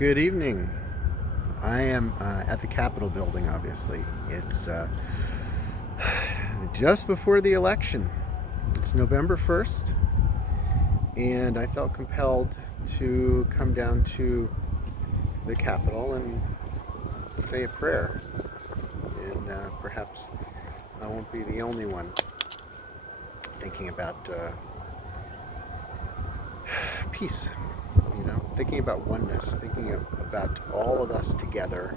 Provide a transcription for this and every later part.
Good evening. I am at the Capitol building, obviously. It's just before the election. It's November 1st, and I felt compelled to come down to the Capitol and say a prayer. And perhaps I won't be the only one thinking about peace, thinking about oneness, thinking about all of us together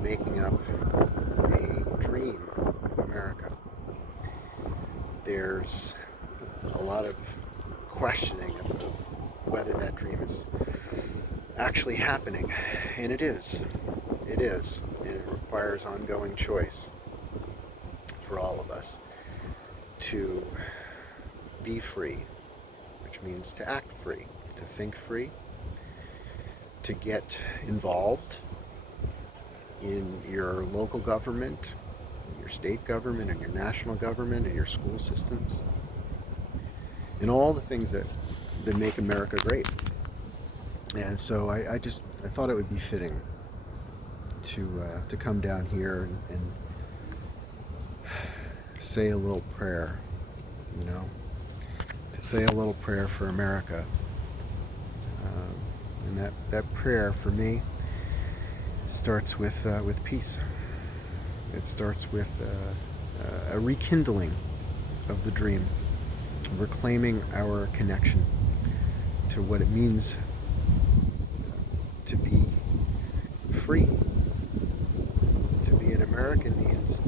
making up a dream of America. There's a lot of questioning of whether that dream is actually happening, and it is. It is, and it requires ongoing choice for all of us to be free, which means to act free, to think free, to get involved in your local government, in your state government, in your national government, in your school systems, in all the things that make America great. And so I thought it would be fitting to come down here and say a little prayer, to say a little prayer for America. And that prayer for me starts with peace. It starts with a rekindling of the dream, reclaiming our connection to what it means to be free. To be an American means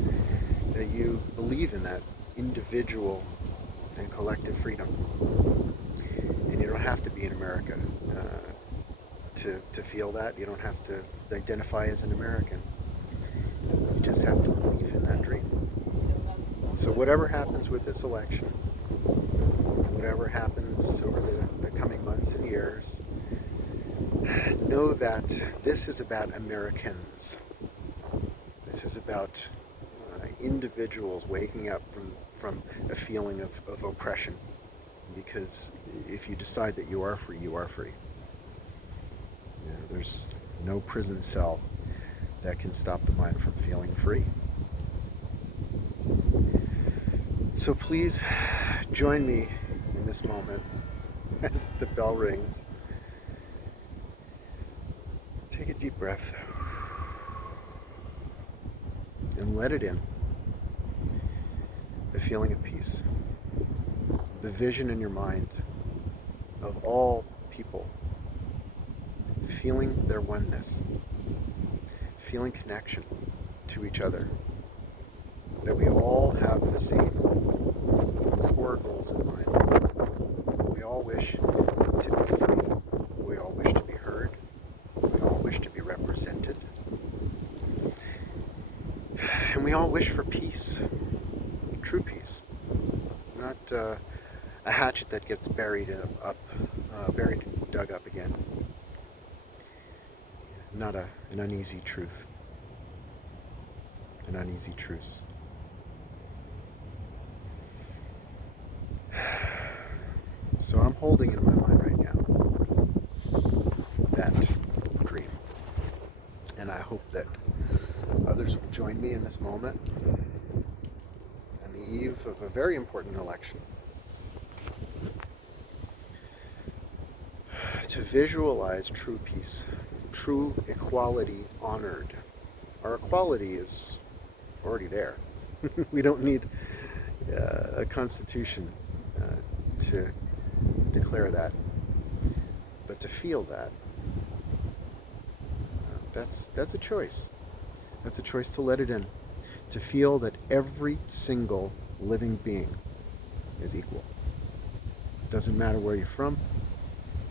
that you believe in that individual and collective freedom. And you don't have to be in America to feel that. You don't have to identify as an American. You just have to believe in that dream. So whatever happens with this election, whatever happens over the coming months and years, know that this is about Americans. This is about individuals waking up from a feeling of oppression. Because if you decide that you are free, you are free. There's no prison cell that can stop the mind from feeling free. So please join me in this moment as the bell rings. Take a deep breath and let it in. The feeling of peace. The vision in your mind of all people feeling their oneness, feeling connection to each other, that we all have the same core goals in mind. We all wish to be free. We all wish to be heard. We all wish to be represented. And we all wish for peace, true peace, not a hatchet that gets dug up again. Not an uneasy truth. An uneasy truce. So I'm holding in my mind right now that dream. And I hope that others will join me in this moment on the eve of a very important election. To visualize true peace, true equality honored. Our equality is already there. We don't need a constitution to declare that. But to feel that, that's a choice. That's a choice to let it in. To feel that every single living being is equal. Doesn't matter where you're from.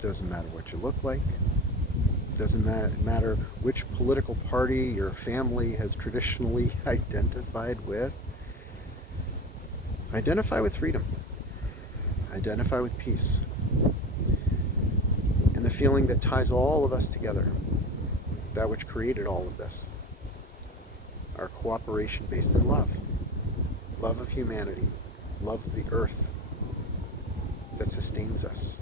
Doesn't matter what you look like. Doesn't matter which political party your family has traditionally identified with. Identify with freedom. Identify with peace. And the feeling that ties all of us together, that which created all of this. Our cooperation based in love. Love of humanity. Love of the earth that sustains us.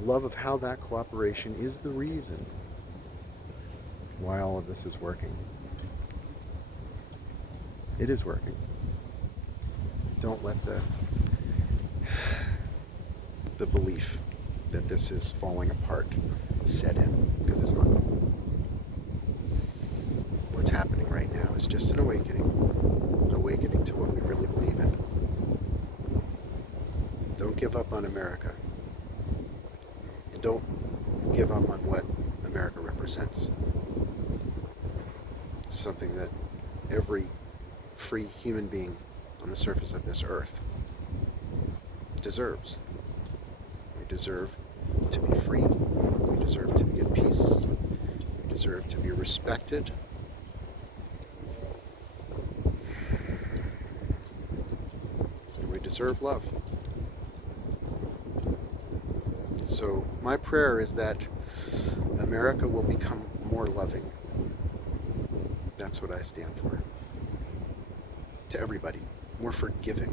love of how that cooperation is the reason why all of this is working. It is working. Don't let the belief that this is falling apart set in, because it's not. What's happening right now is just an awakening to what we really believe in. Don't give up on America. And don't give up on what America represents. It's something that every free human being on the surface of this earth deserves. We deserve to be free. We deserve to be at peace. We deserve to be respected. And we deserve love. So my prayer is that America will become more loving. That's what I stand for. To everybody. More forgiving.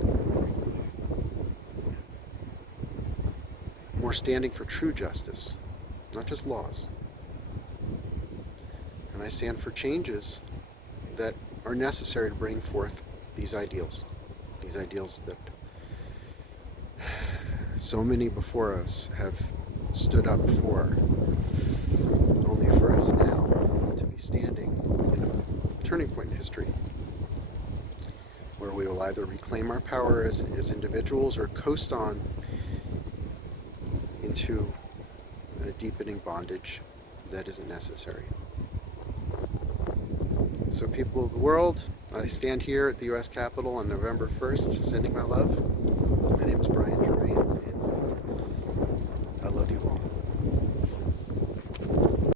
More standing for true justice, not just laws. And I stand for changes that are necessary to bring forth these ideals that so many before us have stood up for, only for us now to be standing in a turning point in history where we will either reclaim our power as individuals or coast on into a deepening bondage that isn't necessary. So people of the world, I stand here at the U.S. Capitol on November 1st, sending my love. My name is Brian Germain.